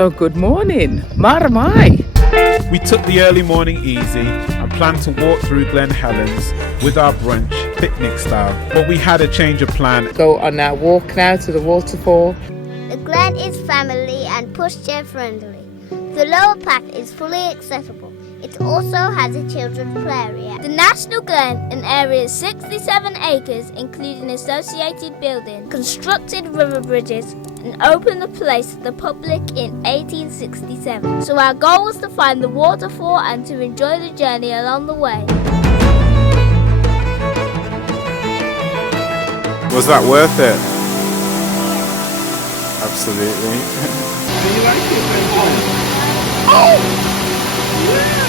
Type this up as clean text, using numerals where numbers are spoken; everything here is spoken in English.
Oh, good morning. My. We took the early morning easy and planned to walk through Glen Helen's with our brunch, picnic style. But we had a change of plan. Go on our walk now to the waterfall. The Glen is family and pushchair friendly. The lower pack is fully accessible. It also has a children's play area. The National Glen, an area of 67 acres, including associated buildings, constructed river bridges, and opened the place to the public in 1867. So our goal was to find the waterfall and to enjoy the journey along the way. Was that worth it? Absolutely. Do you like it? Oh! Yeah!